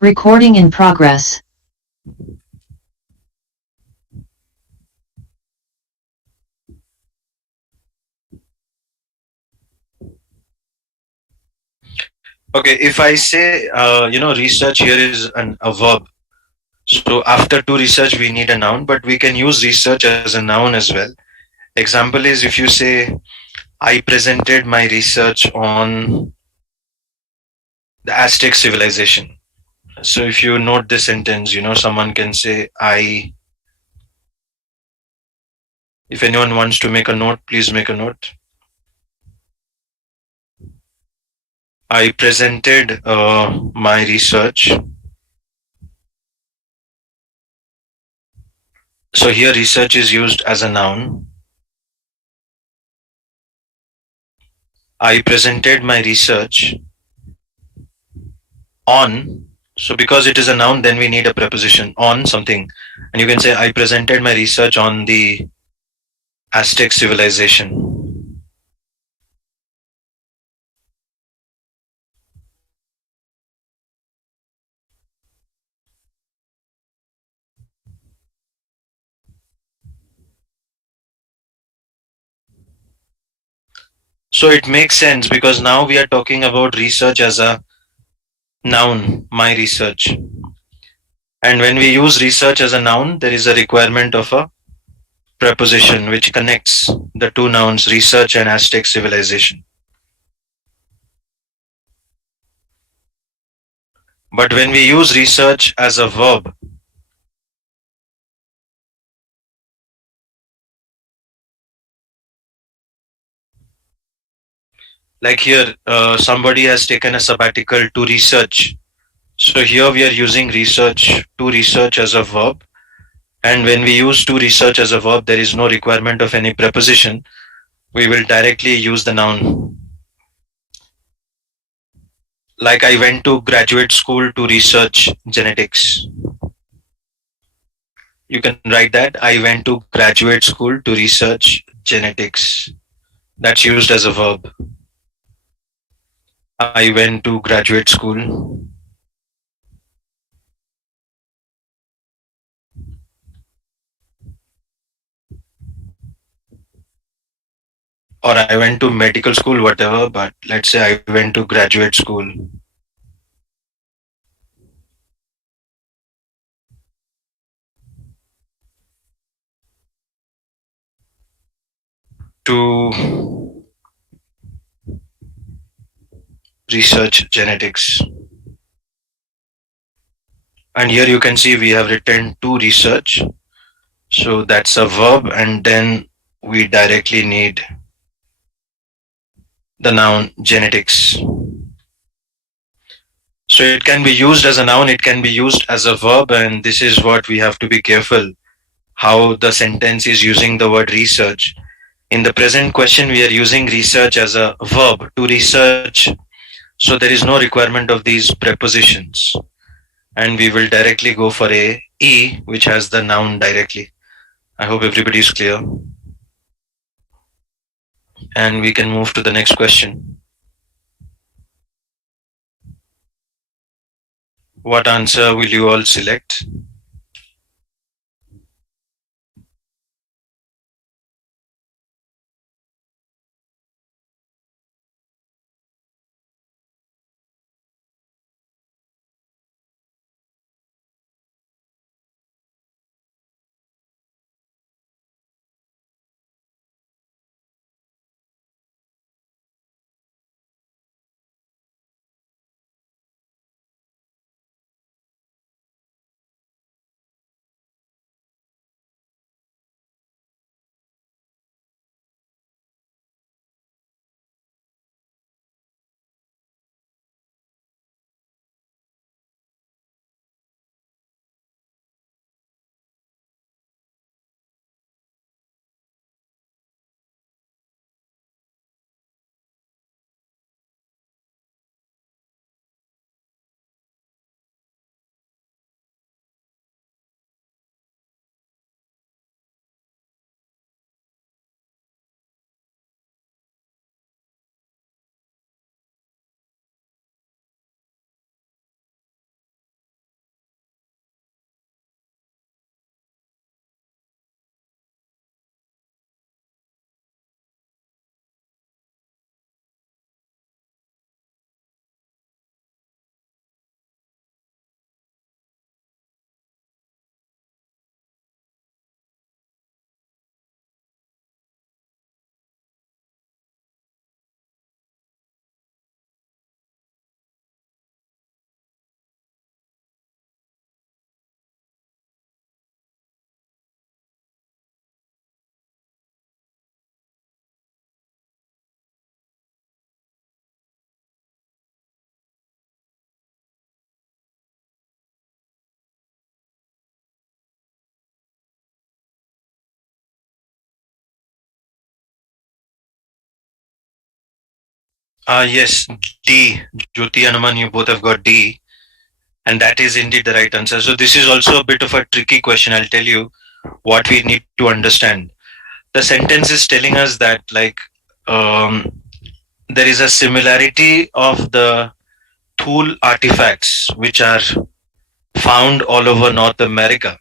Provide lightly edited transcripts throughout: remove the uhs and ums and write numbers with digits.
Recording in progress. Okay, if I say, research here is a verb. So after to research, we need a noun, but we can use research as a noun as well. Example is if you say, I presented my research on the Aztec civilization. So if you note this sentence, someone can say, if anyone wants to make a note, please make a note. I presented my research. So here research is used as a noun. I presented my research on. So because it is a noun, then we need a preposition on something. And you can say, I presented my research on the Aztec civilization. So it makes sense because now we are talking about research as a noun, my research. And when we use research as a noun, there is a requirement of a preposition which connects the two nouns, research and Aztec civilization. But when we use research as a verb, like here, somebody has taken a sabbatical to research. So here we are using research to research as a verb. And when we use to research as a verb, there is no requirement of any preposition. We will directly use the noun. Like I went to graduate school to research genetics. You can write that. I went to graduate school to research genetics. That's used as a verb. I went to graduate school. Or I went to medical school, whatever, but let's say I went to graduate school to research genetics. And here you can see we have written to research. So that's a verb, and then we directly need the noun genetics. So it can be used as a noun, it can be used as a verb, and this is what we have to be careful how the sentence is using the word research. In the present question, we are using research as a verb to research. So there is no requirement of these prepositions. And we will directly go for a E, which has the noun directly. I hope everybody is clear. And we can move to the next question. What answer will you all select? Yes, D. Jyoti Hanuman, you both have got D. And that is indeed the right answer. So this is also a bit of a tricky question. I'll tell you what we need to understand. The sentence is telling us that um, there is a similarity of the Thule artifacts which are found all over North America.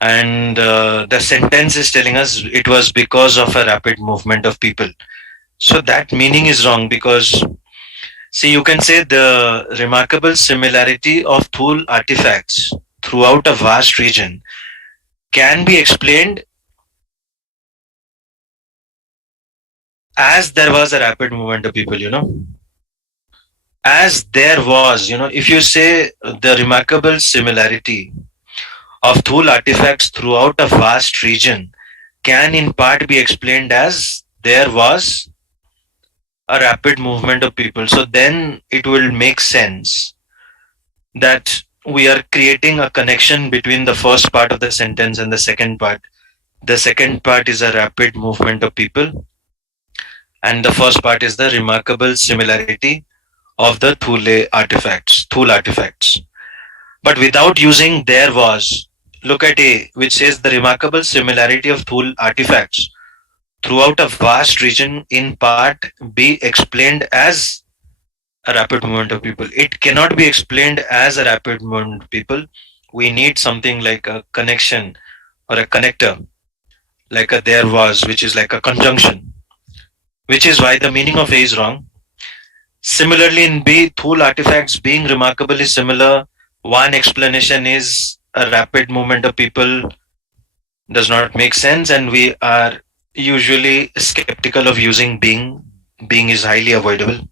And the sentence is telling us it was because of a rapid movement of people. So that meaning is wrong because, see, you can say the remarkable similarity of Thule artifacts throughout a vast region can be explained as there was a rapid movement of people, as there was, if you say the remarkable similarity of Thule artifacts throughout a vast region can in part be explained as there was a rapid movement of people. So then it will make sense that we are creating a connection between the first part of the sentence and the second part. The second part is a rapid movement of people, and the first part is the remarkable similarity of the Thule artifacts. But without using there was, look at A, which says the remarkable similarity of Thule artifacts throughout a vast region in part be explained as a rapid movement of people. It cannot be explained as a rapid movement of people. We need something like a connection or a connector, like a there was, which is like a conjunction, which is why the meaning of A is wrong. Similarly, in B, Thule artifacts being remarkably similar, one explanation is a rapid movement of people does not make sense, and we are usually skeptical of using being. Being is highly avoidable.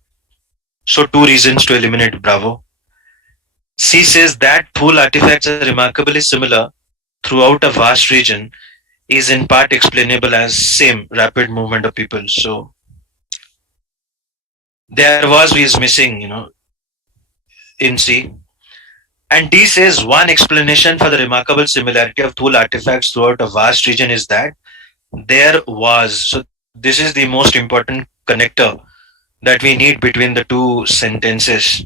So, two reasons to eliminate Bravo. C says that Thule artifacts are remarkably similar throughout a vast region is in part explainable as same rapid movement of people. So, there was is missing, in C. And D says one explanation for the remarkable similarity of Thule artifacts throughout a vast region is that there was. So this is the most important connector that we need between the two sentences.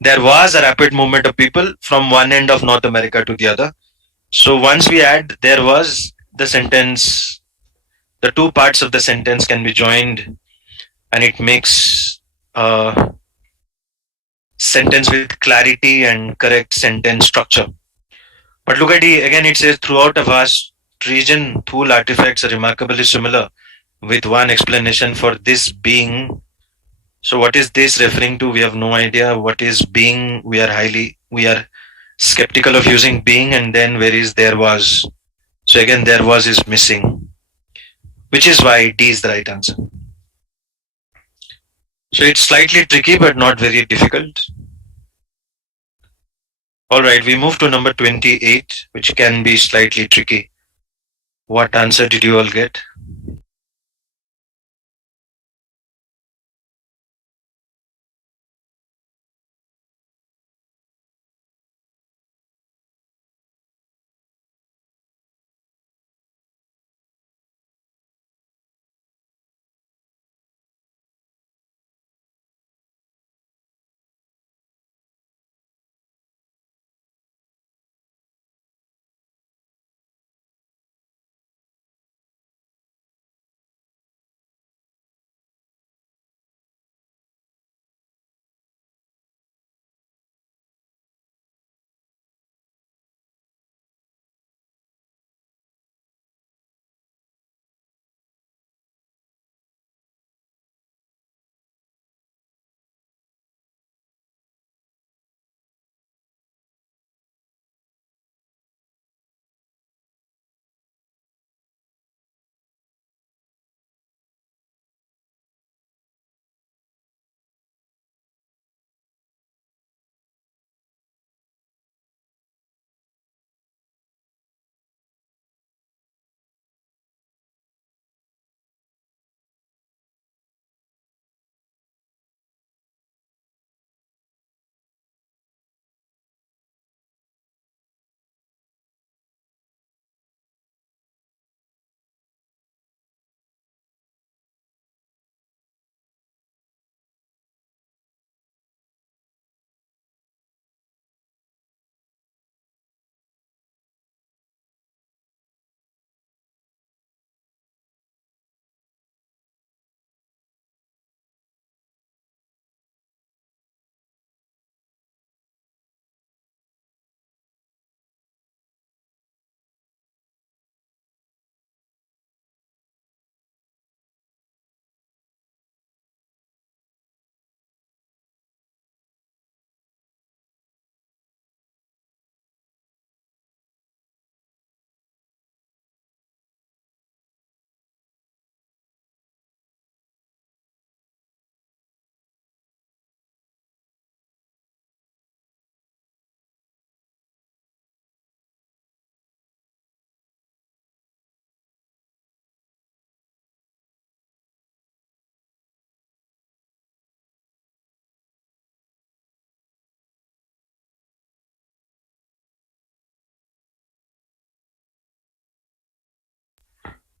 There was a rapid movement of people from one end of North America to the other. So once we add there was, the sentence, the two parts of the sentence can be joined and it makes a sentence with clarity and correct sentence structure. But look at it again, it says throughout a vast region, Thule artifacts are remarkably similar, with one explanation for this being. So, what is this referring to? We have no idea. What is being? We are skeptical of using being, and then where is there was? So, again, there was is missing, which is why D is the right answer. So, it's slightly tricky, but not very difficult. All right, we move to number 28, which can be slightly tricky. What answer did you all get?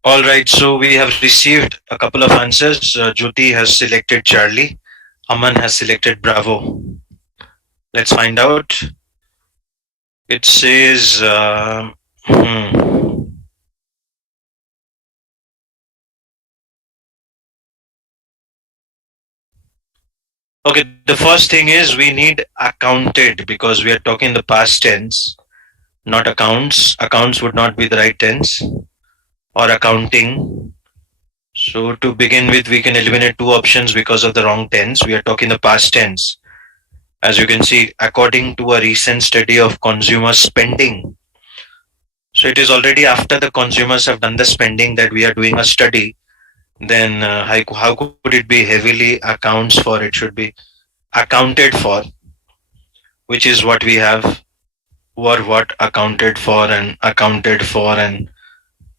All right, so we have received a couple of answers. Jyoti has selected Charlie. Aman has selected Bravo. Let's find out. It says, okay, the first thing is we need accounted because we are talking the past tense, not accounts. Accounts would not be the right tense, or accounting. So to begin with, we can eliminate two options because of the wrong tense. We are talking the past tense. As you can see, according to a recent study of consumer spending, so it is already after the consumers have done the spending that we are doing a study. Then how could it be heavily accounts for? It should be accounted for, which is what we have. Were what accounted for and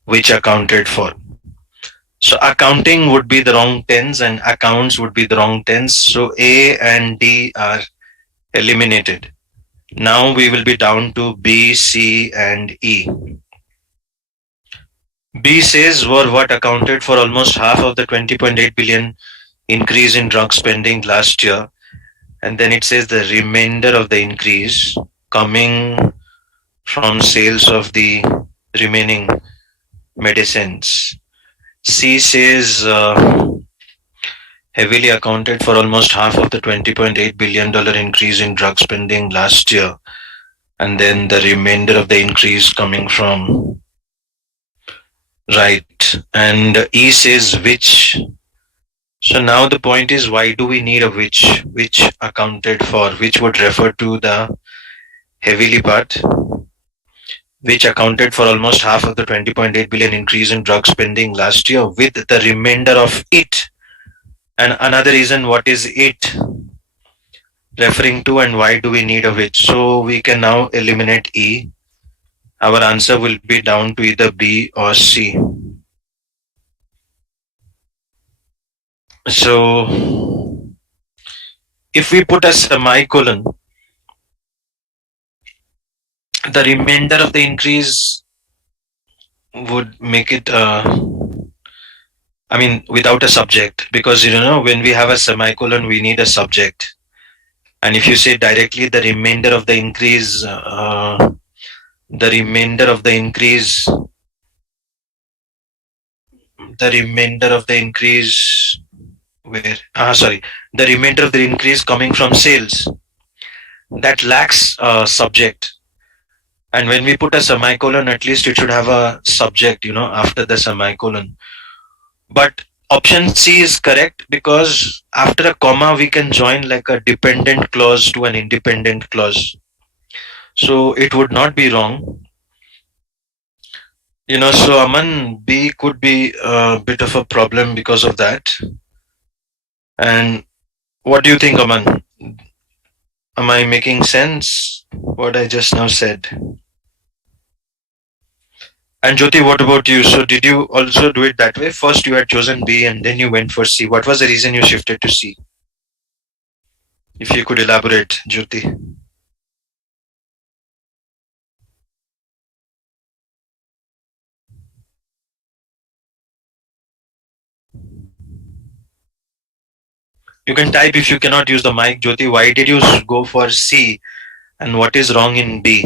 which accounted for. So accounting would be the wrong tense and accounts would be the wrong tense. So A and D are eliminated. Now we will be down to B, C, and E. B says were what accounted for almost half of the 20.8 billion increase in drug spending last year. And then it says the remainder of the increase coming from sales of the remaining medicines. C says heavily accounted for almost half of the $20.8 billion increase in drug spending last year. And then the remainder of the increase coming from right. And E says which. So now the point is, why do we need a which accounted for, which would refer to the heavily part, which accounted for almost half of the 20.8 billion increase in drug spending last year, with the remainder of it. And another reason, what is it referring to and why do we need a which? So we can now eliminate E. Our answer will be down to either B or C. So if we put a semicolon, the remainder of the increase would make it without a subject, because when we have a semicolon we need a subject. And if you say directly the remainder of the increase, the remainder of the increase where the remainder of the increase coming from sales, that lacks a subject. And when we put a semicolon, at least it should have a subject after the semicolon. But option C is correct, because after a comma we can join like a dependent clause to an independent clause, so it would not be wrong. So Aman, B could be a bit of a problem because of that. And what do you think, Aman? Am I making sense what I just now said? And Jyoti, what about you? So did you also do it that way? First you had chosen B and then you went for C. What was the reason you shifted to C? If you could elaborate, Jyoti. You can type if you cannot use the mic. Jyoti, why did you go for C and what is wrong in B?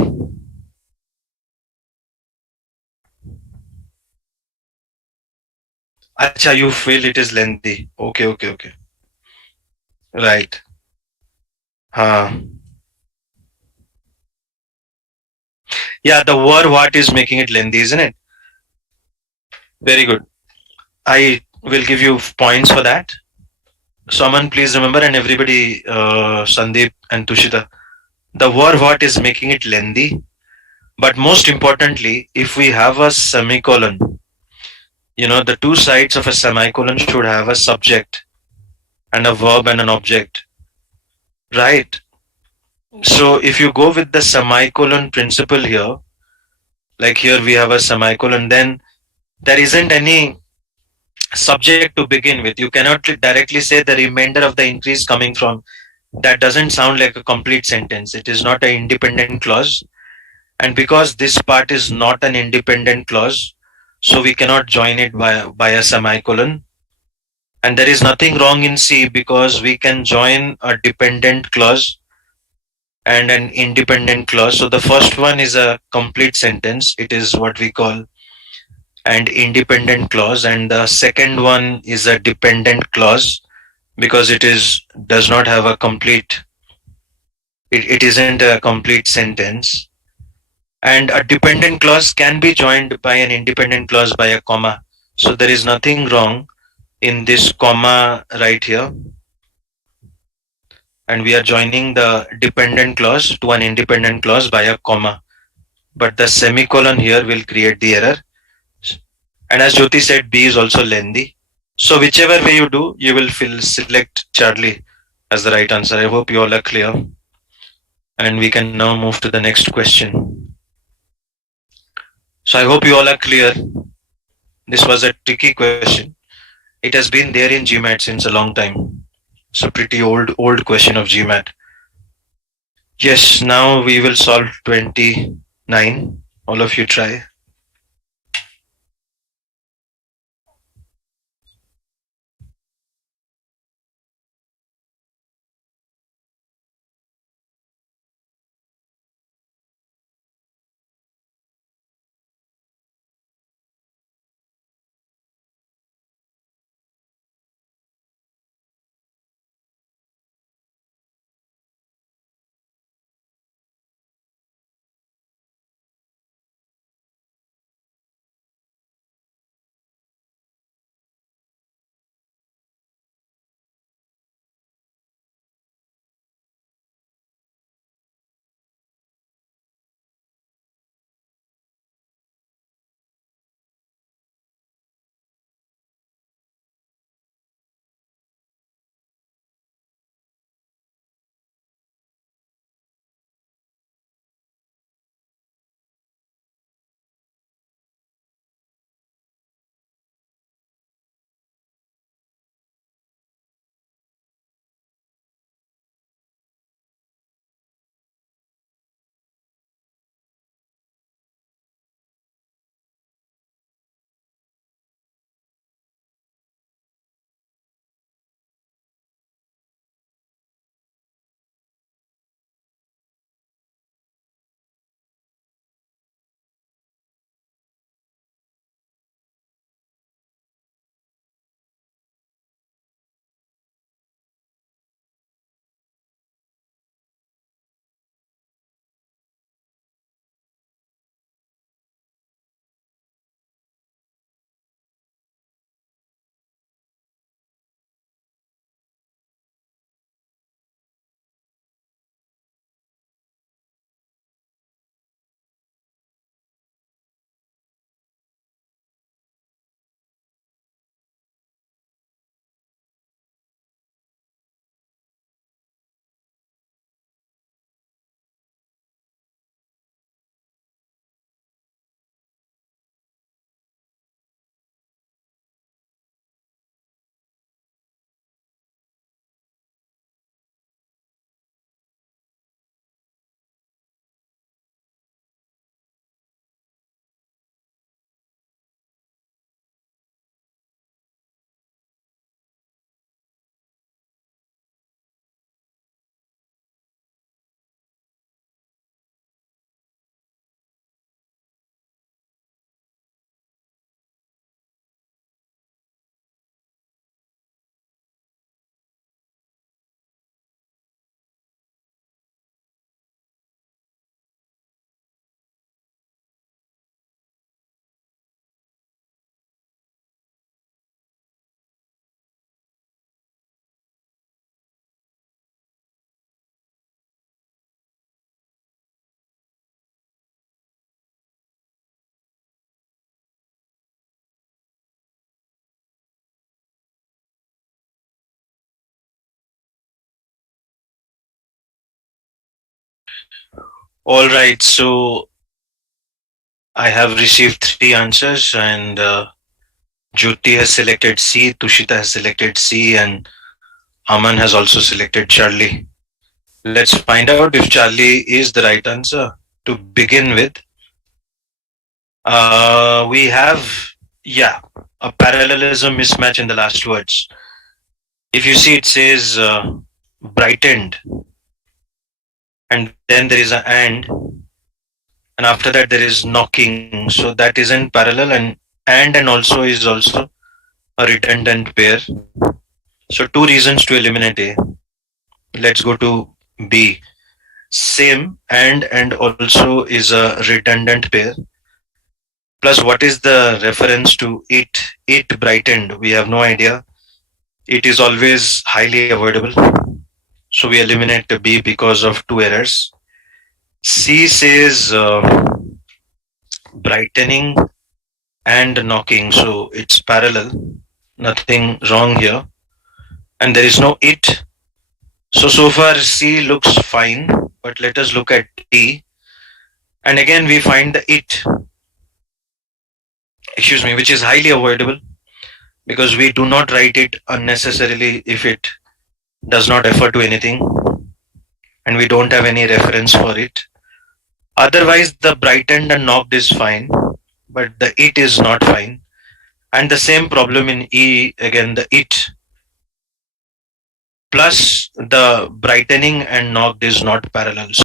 Acha, you feel it is lengthy. Okay. Right. Yeah, the word what is making it lengthy, isn't it? Very good. I will give you points for that. Someone please remember, and everybody, Sandeep and Tushita, the word what is making it lengthy. But most importantly, if we have a semicolon, the two sides of a semicolon should have a subject and a verb and an object, right? So if you go with the semicolon principle here, like here we have a semicolon, then there isn't any subject to begin with. You cannot directly say the remainder of the increase coming from. That doesn't sound like a complete sentence. It is not an independent clause. And because this part is not an independent clause, so we cannot join it by a semicolon. And there is nothing wrong in C because we can join a dependent clause and an independent clause. So the first one is a complete sentence. It is what we call an independent clause, and the second one is a dependent clause because it is does not have a complete. It isn't a complete sentence. And a dependent clause can be joined by an independent clause by a comma. So there is nothing wrong in this comma right here, and we are joining the dependent clause to an independent clause by a comma, but the semicolon here will create the error. And as Jyoti said, B is also lengthy, so whichever way you do, you will select Charlie as the right answer. I hope you all are clear, and we can now move to the next question. So I hope you all are clear. This was a tricky question. It has been there in GMAT since a long time. It's a pretty old question of GMAT. Yes, now we will solve 29. All of you try. All right, so I have received three answers, and Jyoti has selected C, Tushita has selected C, and Aman has also selected Charlie. Let's find out if Charlie is the right answer. To begin with, we have Yeah, a parallelism mismatch in the last words. If you see, it says brightened, and then there is a and after that there is knocking. So that isn't parallel, and also is also a redundant pair. So two reasons to eliminate A. Let's go to B. Same and also is a redundant pair. Plus, what is the reference to it? It brightened. We have no idea. It is always highly avoidable. So we eliminate the B because of two errors. C says brightening and knocking. So it's parallel. Nothing wrong here. And there is no it. So far C looks fine. But let us look at D. And again we find the it, which is highly avoidable because we do not write it unnecessarily if it does not refer to anything and we don't have any reference for it. Otherwise, the brightened and knocked is fine, but the it is not fine. And the same problem in E, again, the it plus the brightening and knocked is not parallel.